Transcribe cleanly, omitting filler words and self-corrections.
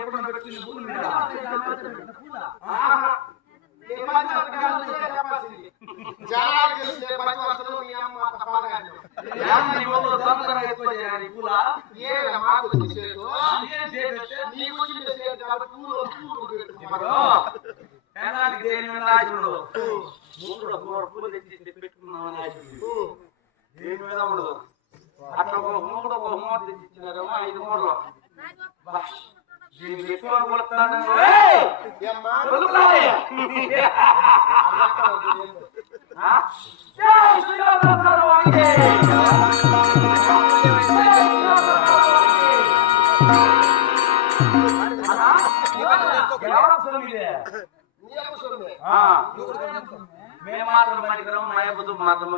ఎప్పుడు పెట్టుకుని పూలు మీద పూలు తెచ్చి పెట్టుకున్నామని దేని మీద ఉండదు. అట్లా ఒక మూడు తెచ్చిచ్చినారేమో 5 మూడు దీనికి ఎక్కువ కొలుస్తాడు. మేము మాత్రం పనికిరాము, మా అబ్బు మాత్రం